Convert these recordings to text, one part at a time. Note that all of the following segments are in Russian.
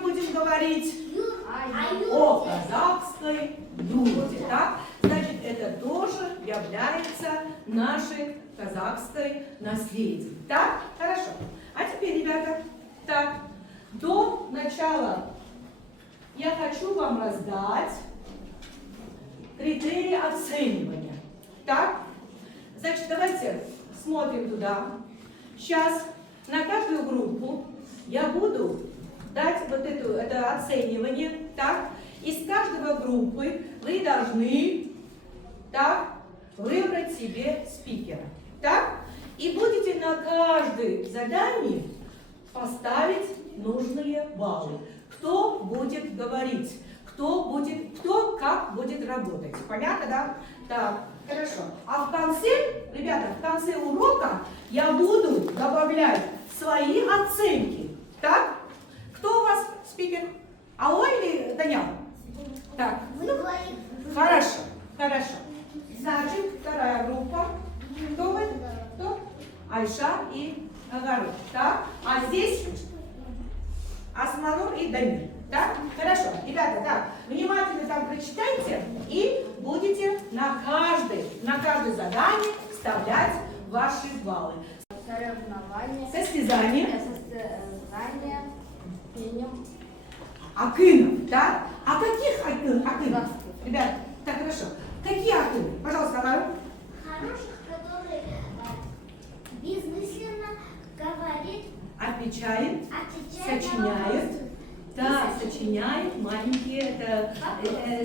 Будем говорить о казахской юрте. Так? Значит, это тоже является нашей казахской наследием. Так? Хорошо. А теперь, ребята, так, до начала я хочу вам раздать критерии оценивания. Так? Значит, давайте смотрим туда. Сейчас на каждую группу я буду дать вот это оценивание, так? Из каждого группы вы должны, так, выбрать себе спикера, так? И будете на каждое задание поставить нужные баллы. Кто будет говорить, кто как будет работать. Понятно, да? Так, хорошо. А в конце, ребята, в конце урока я буду добавлять свои оценки, так? Кто у вас спикер? Алло или Данял? Так, хорошо, хорошо. Значит, вторая группа. Кто вы? Кто? Айша и Агару. Так, а здесь Асманур и Дамир. Так, хорошо. Ребята, так, внимательно там прочитайте и будете на каждое задание вставлять ваши баллы. Состязание. Акынов, да? А каких акынов? Ребят, так, хорошо. Какие акыны? Пожалуйста, Агару. Хороших, которые бессмысленно говорит, Отвечает, сочиняет. Да, сочиняет маленькие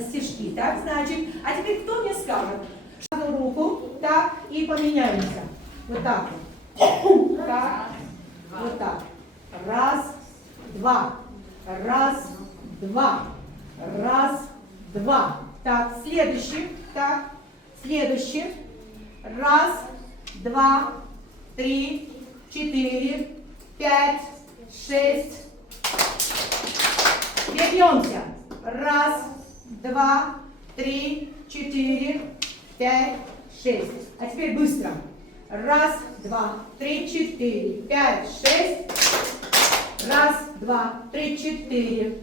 стишки. Так, значит, а теперь кто мне скажет? Одну руку, так, и поменяемся. Вот так вот. Так, вот так. Раз, два. Раз, два. Раз, два. Так, следующий. Так, следующий. Раз, два, три, четыре, пять, шесть. Вернемся. Раз, два, три, четыре, пять, шесть. А теперь быстро. Раз, два, три, четыре, пять, шесть. Раз, два, три, четыре.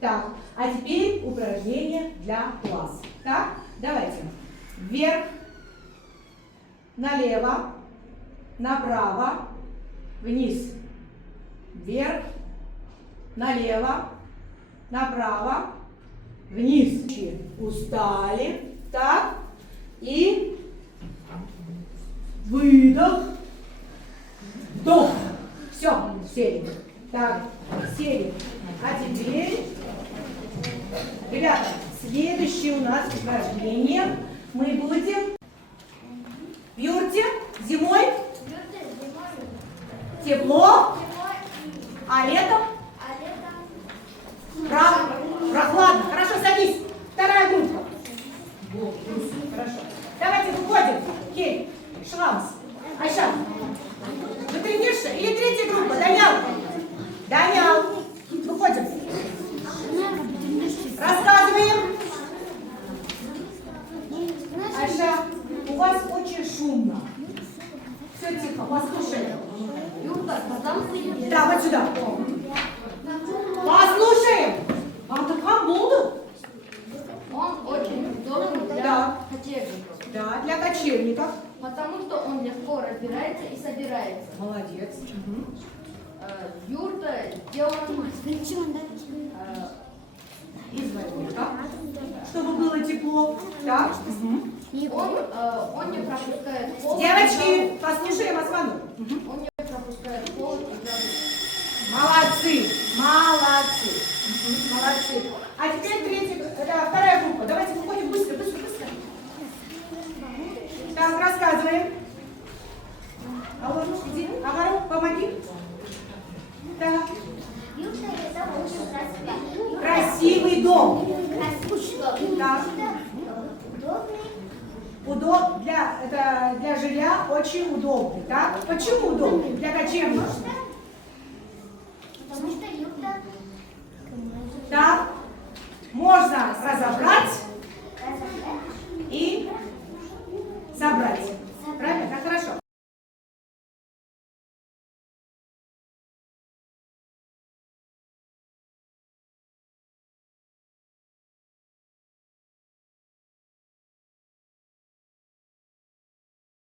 Так, а теперь упражнение для класса. Так, давайте. Вверх, налево, направо, вниз. Вверх, налево, направо, вниз. Устали. Так, и выдох, вдох. Все, сели. Так, сели. А теперь, ребята, следующее у нас упражнение. Мы будем в юрте зимой. Тепло. А летом? Прохладно. Хорошо, садись. Вторая группа. Хорошо. Давайте выходим. Кель, Шламс, Айша. Вы тренишься? Или третья группа? Данял. Данял. Выходим. Рассказываем. Айша, у вас очень шумно. Все тихо, послушаем. Да, вот сюда. Послушаем. А так как буду? Он очень удобный для Да. кочевников. Да, для кочевников. Потому что он легко разбирается и собирается. Молодец. Юрта сделан Из вареника, чтобы было тепло. Так. он не пропускает холод. Девочки, послушаем Осману. Он не пропускает холод и градус. Молодцы, молодцы. Молодцы. А теперь вторая группа. Давайте выходим быстро, быстро, быстро. Так, рассказываем. Алло, иди. Агару, помоги. Так. юрта это очень Красивый дом. красивый, Так. удобный. Для жилья очень удобный. Так? Почему удобный? Для кочевников.